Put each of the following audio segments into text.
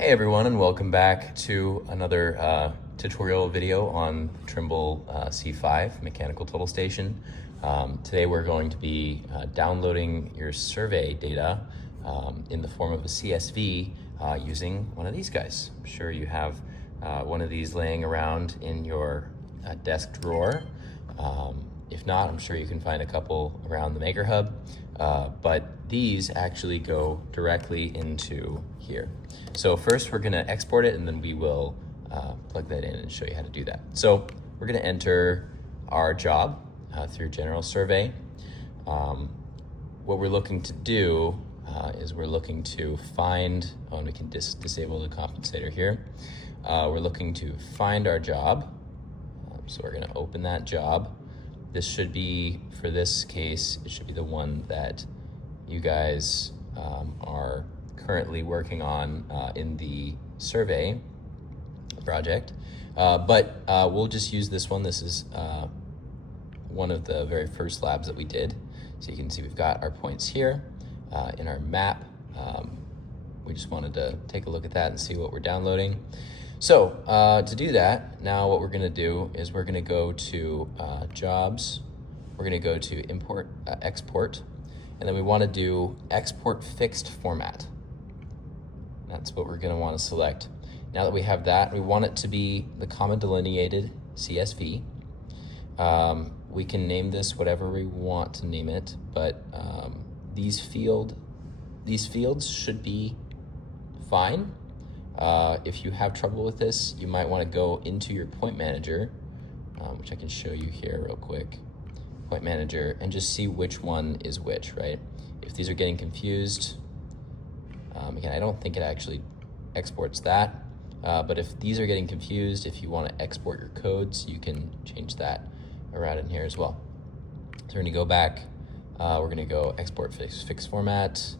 Hey everyone, and welcome back to another tutorial video on Trimble C5 Mechanical Total Station. Today we're going to be downloading your survey data in the form of a CSV using one of these guys. I'm sure you have one of these laying around in your desk drawer. If not, I'm sure you can find a couple around the Maker Hub, but these actually go directly into here. So first we're gonna export it and then we will plug that in and show you how to do that. So we're gonna enter our job through General Survey. What we're looking to do is we're looking to find, and we can disable the compensator here. We're looking to find our job. So we're gonna open that job. This should be, for this case, it should be the one that you guys are currently working on in the survey project. But we'll just use this one. This is one of the very first labs that we did. So you can see we've got our points here in our map. We just wanted to take a look at that and see what we're downloading. So to do that, now what we're gonna do is we're gonna go to jobs, we're gonna go to import, export, and then we wanna do export fixed format. That's what we're gonna wanna select. Now that we have that, we want it to be the comma delineated CSV. We can name this whatever we want to name it, but these fields should be fine. If you have trouble with this, you might want to go into your point manager, which I can show you here real quick. Point manager, and just see which one is which, right? If these are getting confused, again, I don't think it actually exports that, but if these are getting confused, if you want to export your codes, you can change that around in here as well. So we're going to go back, we're going to go export fixed format.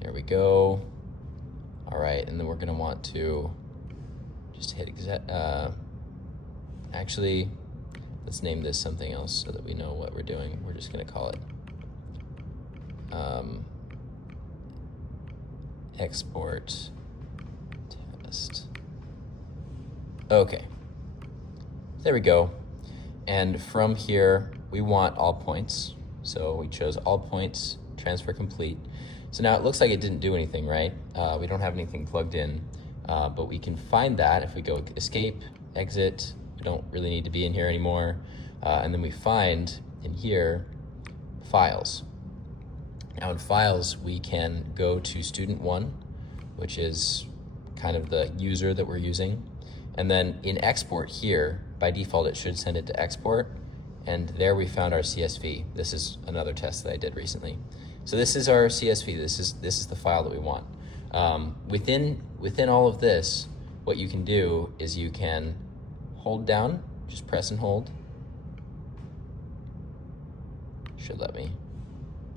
There we go. All right, and then we're gonna want to just hit actually, let's name this something else so that we know what we're doing. We're just gonna call it export test. Okay, there we go. And from here, we want all points. So we chose all points, transfer complete. So now it looks like it didn't do anything, right? We don't have anything plugged in, but we can find that if we go escape, exit, we don't really need to be in here anymore. And then we find in here, files. Now in files, we can go to student one, which is kind of the user that we're using. And then in export here, by default, it should send it to export. And there we found our CSV. This is another test that I did recently. So this is our CSV. This is the file that we want. Within all of this, what you can do is you can hold down, just press and hold. Should let me.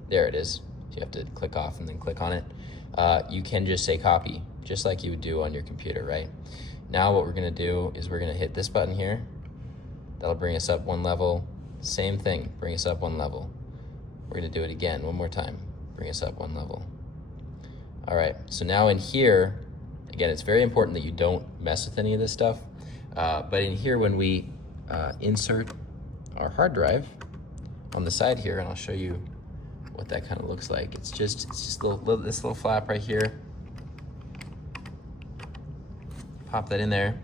There it is. So you have to click off and then click on it. You can just say copy, just like you would do on your computer, right? Now what we're gonna do is we're gonna hit this button here. That'll bring us up one level. Same thing, bring us up one level. We're gonna do it again, one more time. Bring us up one level. All right, so now in here, again, it's very important that you don't mess with any of this stuff. But in here, when we insert our hard drive on the side here, and I'll show you what that kind of looks like. It's just this little flap right here. Pop that in there.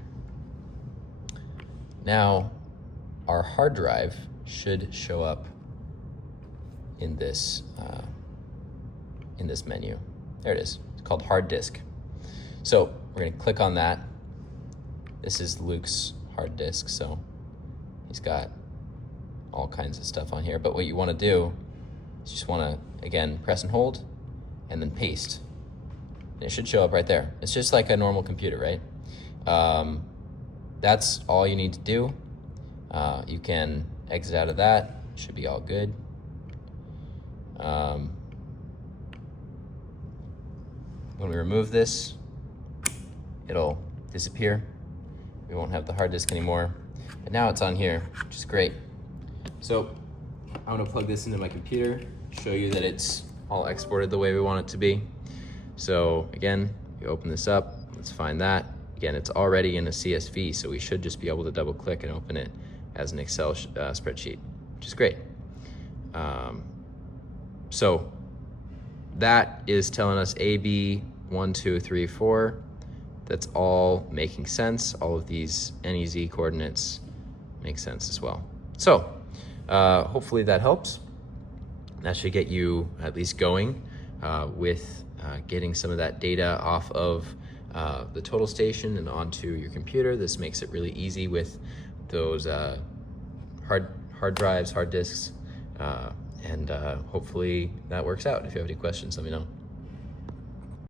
Now, our hard drive should show up in this menu. There it is. It's called hard disk. So we're going to click on that. This is Luke's hard disk, so he's got all kinds of stuff on here. But what you want to do is just want to, again, press and hold and then paste. And it should show up right there. It's just like a normal computer, right? That's all you need to do. You can exit out of that. Should be all good. When we remove this, it'll disappear. We won't have the hard disk anymore. But now it's on here, which is great. So I'm gonna plug this into my computer, show you that it's all exported the way we want it to be. So again, you open this up, let's find that. Again, it's already in a CSV, so we should just be able to double click and open it as an Excel spreadsheet, which is great. So that is telling us AB 1, 2, 3, 4. That's all making sense. All of these NEZ coordinates make sense as well. So hopefully that helps. That should get you at least going with getting some of that data off of the total station and onto your computer. This makes it really easy with those hard drives, hard disks, and hopefully that works out. If you have any questions, let me know.